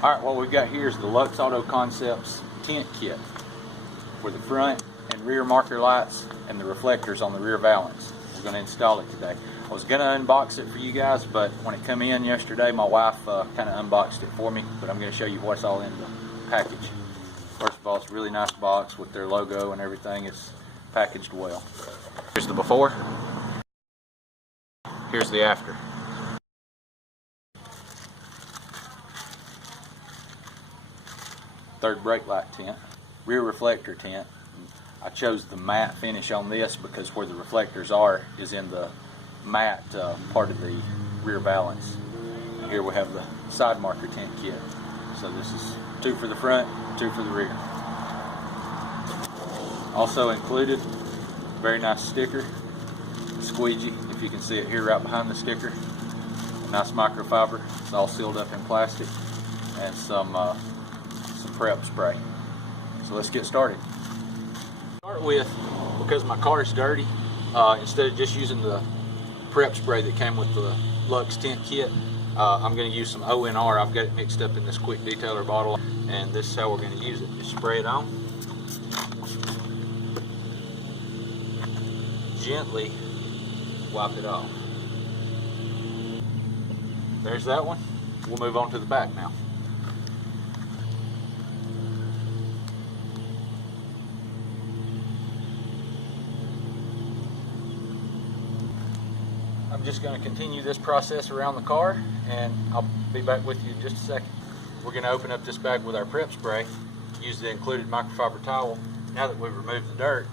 Alright, what we've got here is the Luxe Auto Concepts tint kit for the front and rear marker lights and the reflectors on the rear valance. We're going to install it today. I was going to unbox it for you guys, but when it come in yesterday, my wife kind of unboxed it for me, but I'm going to show you what's all in the package. First of all, it's a really nice box with their logo and everything. It's packaged well. Here's the before. Here's the after. Third brake light tint, rear reflector tint. I chose the matte finish on this because where the reflectors are is in the matte part of the rear valance. Here we have the side marker tint kit. So this is 2 for the front, 2 for the rear. Also included, very nice sticker, squeegee, if you can see it here right behind the sticker. A nice microfiber, it's all sealed up in plastic, and some prep spray. So let's get started. Start with, because my car is dirty, instead of just using the prep spray that came with the Luxe tint kit, I'm going to use some ONR. I've got it mixed up in this quick detailer bottle, and this is how we're going to use it. Just spray it on. Gently wipe it off. There's that one. We'll move on to the back now. I'm just going to continue this process around the car, and I'll be back with you in just a second. We're going to open up this bag with our prep spray, use the included microfiber towel, now that we've removed the dirt,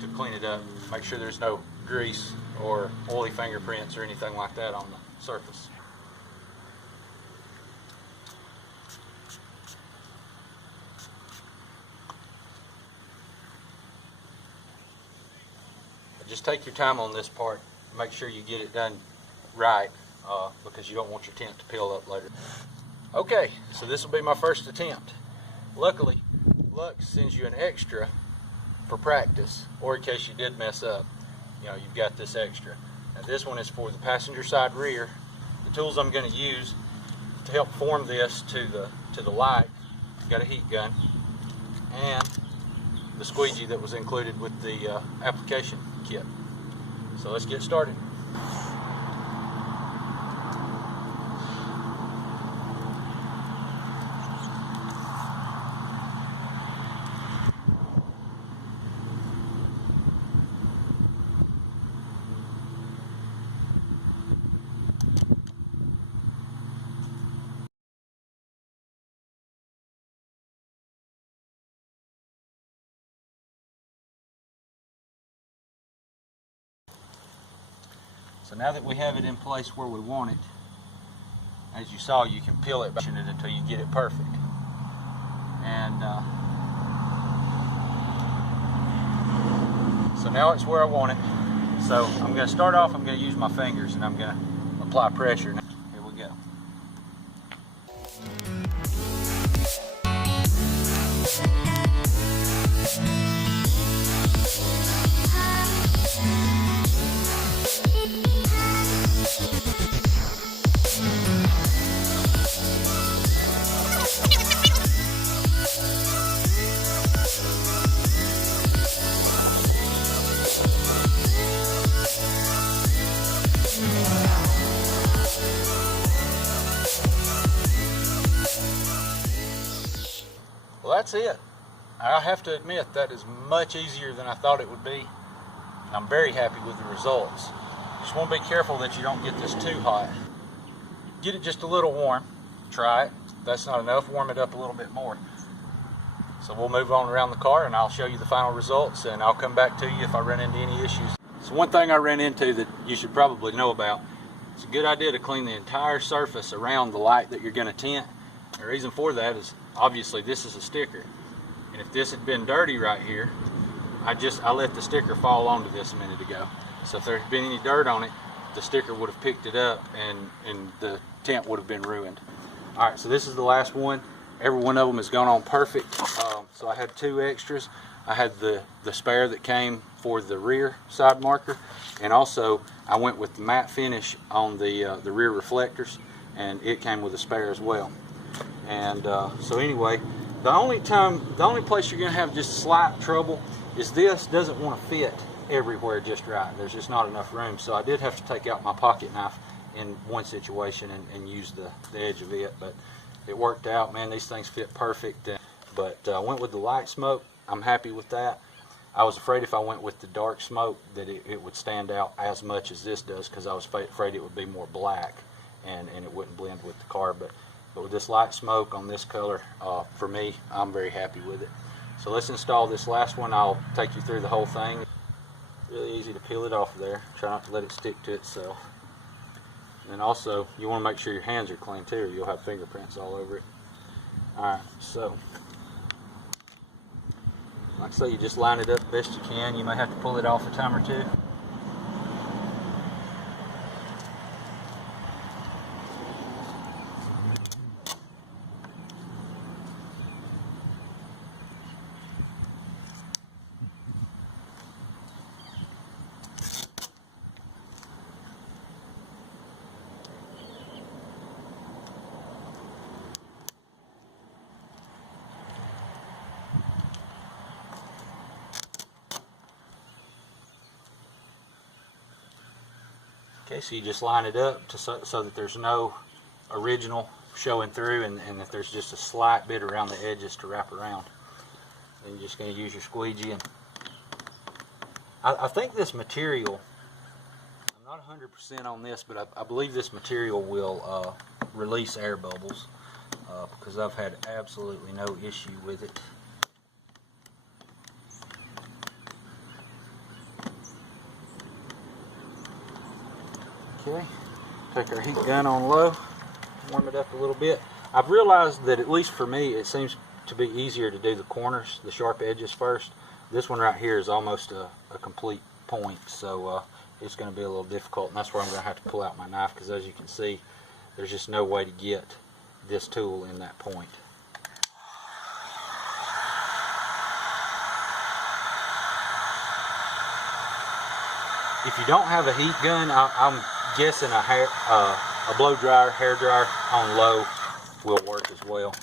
to clean it up, make sure there's no grease or oily fingerprints or anything like that on the surface. Just take your time on this part. Make sure you get it done right, because you don't want your tint to peel up later. Okay, so this will be my first attempt. Luckily, Luxe sends you an extra for practice, or in case you did mess up, you know, you've got this extra. Now this one is for the passenger side rear. The tools I'm going to use to help form this to the light, I've got a heat gun and the squeegee that was included with the application kit. So let's get started. So now that we have it in place where we want it, as you saw, you can peel it until you get it perfect. And so now it's where I want it. So I'm going to start off, I'm going to use my fingers and I'm going to apply pressure. Here we go. Well, that's it. I have to admit that is much easier than I thought it would be, and I'm very happy with the results. Just want to be careful that you don't get this too hot. Get it just a little warm. Try it. If that's not enough, warm it up a little bit more. So we'll move on around the car and I'll show you the final results, and I'll come back to you if I run into any issues. So one thing I ran into that you should probably know about, it's a good idea to clean the entire surface around the light that you're going to tint. The reason for that is obviously this is a sticker, and if this had been dirty right here, I let the sticker fall onto this a minute ago. So if there had been any dirt on it, the sticker would have picked it up and the tint would have been ruined. Alright, so this is the last one. Every one of them has gone on perfect. So I had 2 extras. I had the spare that came for the rear side marker, and also I went with the matte finish on the rear reflectors, and it came with a spare as well. And so anyway, the only place you're gonna have just slight trouble is this doesn't want to fit everywhere just right. There's just not enough room. So I did have to take out my pocket knife in one situation and use the edge of it, but it worked out, man. These things fit perfect. But I went with the light smoke. I'm happy with that. I was afraid if I went with the dark smoke that it would stand out as much as this does, because I was afraid it would be more black and it wouldn't blend with the car. But with this light smoke on this color, for me, I'm very happy with it. So let's install this last one. I'll take you through the whole thing. Really easy to peel it off there. Try not to let it stick to itself. And also, you want to make sure your hands are clean too, or you'll have fingerprints all over it. Alright, so like I say, you just line it up the best you can. You may have to pull it off a time or two. Okay, so you just line it up so that there's no original showing through, and if there's just a slight bit around the edges to wrap around. Then you're just going to use your squeegee. And I think this material, I'm not 100% on this, but I believe this material will release air bubbles, because I've had absolutely no issue with it. Okay, take our heat gun on low, warm it up a little bit. I've realized that, at least for me, it seems to be easier to do the corners, the sharp edges first. This one right here is almost a complete point, so it's going to be a little difficult, and that's where I'm going to have to pull out my knife, because as you can see, there's just no way to get this tool in that point. If you don't have a heat gun, I'm guessing a blow dryer, hair dryer on low will work as well.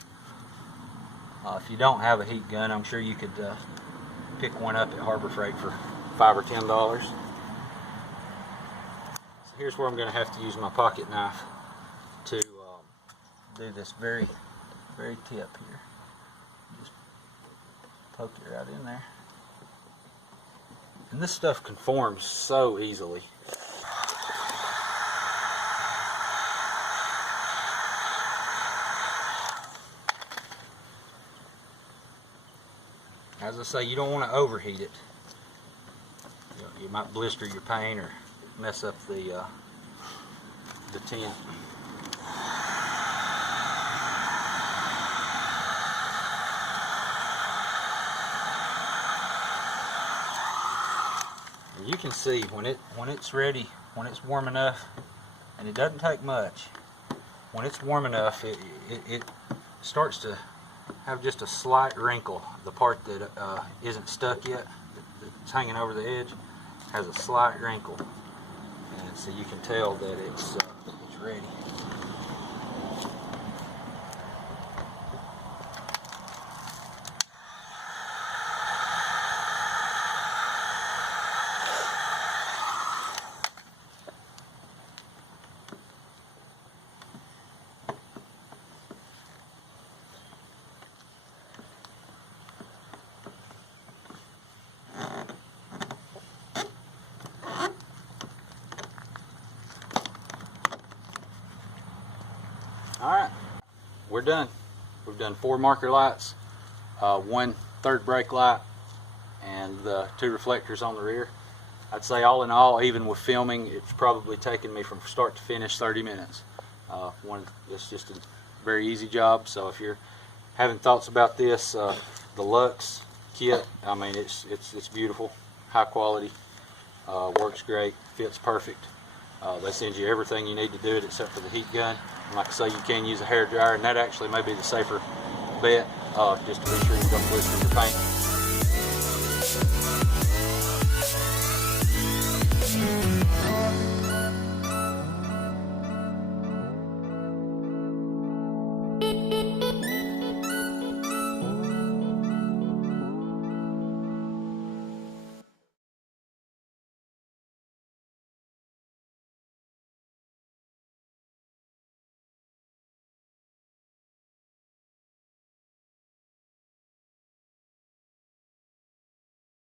If you don't have a heat gun, I'm sure you could pick one up at Harbor Freight for $5 or $10. So here's where I'm going to have to use my pocket knife to do this very tip here. Just poke it right in there. And this stuff conforms so easily. As I say, you don't want to overheat it. You might blister your paint or mess up the tint. And you can see when it's ready, when it's warm enough, and it doesn't take much. When it's warm enough, it starts to have just a slight wrinkle. The part that isn't stuck yet, that's hanging over the edge, has a slight wrinkle, and so you can tell that it's ready. Alright, we're done. We've done 4 marker lights, 1 third brake light, and the 2 reflectors on the rear. I'd say all in all, even with filming, it's probably taken me from start to finish 30 minutes. It's just a very easy job, so if you're having thoughts about this, the Luxe kit, I mean, it's beautiful, high quality, works great, fits perfect. They send you everything you need to do it except for the heat gun. And like I say, you can use a hair dryer, and that actually may be the safer bet, just to be sure you don't blister your paint.